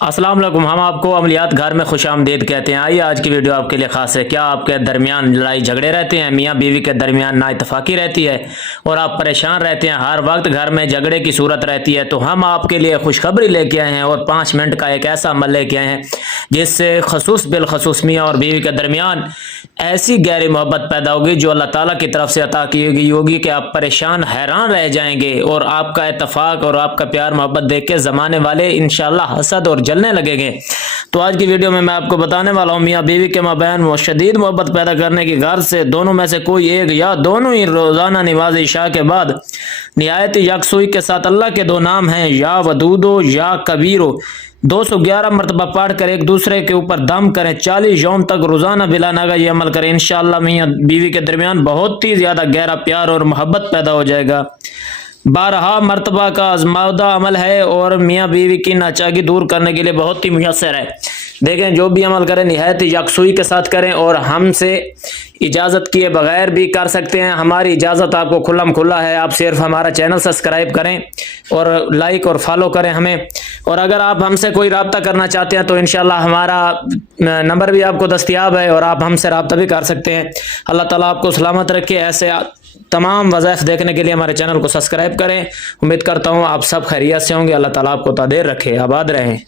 अस्सलाम वालेकुम। हम आपको अमलियात घर में खुश आमदीद कहते हैं। आइए आज की वीडियो आपके लिए खास है। क्या आपके दरमियान लड़ाई झगड़े रहते हैं, मियाँ बीवी के दरमियान नाइतफाकी रहती है और आप परेशान रहते हैं, हर वक्त घर में झगड़े की सूरत रहती है, तो हम आपके लिए खुशखबरी लेके आए हैं और 5 मिनट का एक ऐसा अमल लेके आए हैं जिससे खसूस बिलखसूस मियाँ और बीवी के दरमियान ऐसी गहरी मोहब्बत पैदा होगी जो अल्लाह ताला की तरफ से अता की होगी कि आप परेशान हैरान रह जाएंगे और आपका इत्तफाक और आपका प्यार मोहब्बत देख के ज़माने वाले इंशाल्लाह हसद और जलने लगेंगे। तो आज की वीडियो में मैं आपको बताने वाला हूँ मियाँ बीवी के माबैन वो शदीद मोहब्बत पैदा करने की गर्ज से दोनों में से कोई एक या दोनों ही रोज़ाना नमाज इशा के बाद निहायत यकसुई के साथ अल्लाह के 2 नाम हैं या वदूदो या कबीरो 211 मरतबा पढ़ कर एक दूसरे के ऊपर दम करें। 40 यौम तक रोज़ाना बिला नागा ये अमल करें। इंशाअल्लाह मियाँ बीवी के दरमियान बहुत ही ज़्यादा गहरा प्यार और मोहब्बत पैदा हो जाएगा। 12 मरतबा का आजमादा अमल है और मियाँ बीवी की नाचागी दूर करने के लिए बहुत ही मुयस्सर है। देखें, जो भी अमल करें निहायत यकसुई के साथ करें और हमसे इजाज़त किए बगैर भी कर सकते हैं। हमारी इजाज़त आपको खुल्लम खुल्ला है। आप सिर्फ हमारा चैनल सब्सक्राइब करें और लाइक और फॉलो करें हमें। और अगर आप हमसे कोई रब्ता करना चाहते हैं तो इंशाल्लाह हमारा नंबर भी आपको दस्तयाब है और आप हमसे रब्ता भी कर सकते हैं। अल्लाह ताला आपको सलामत रखे। ऐसे तमाम वज़ाइफ देखने के लिए हमारे चैनल को सब्सक्राइब करें। उम्मीद करता हूँ आप सब खैरियत से होंगे। अल्लाह ताला आपको तादेर रखे, आबाद रहें।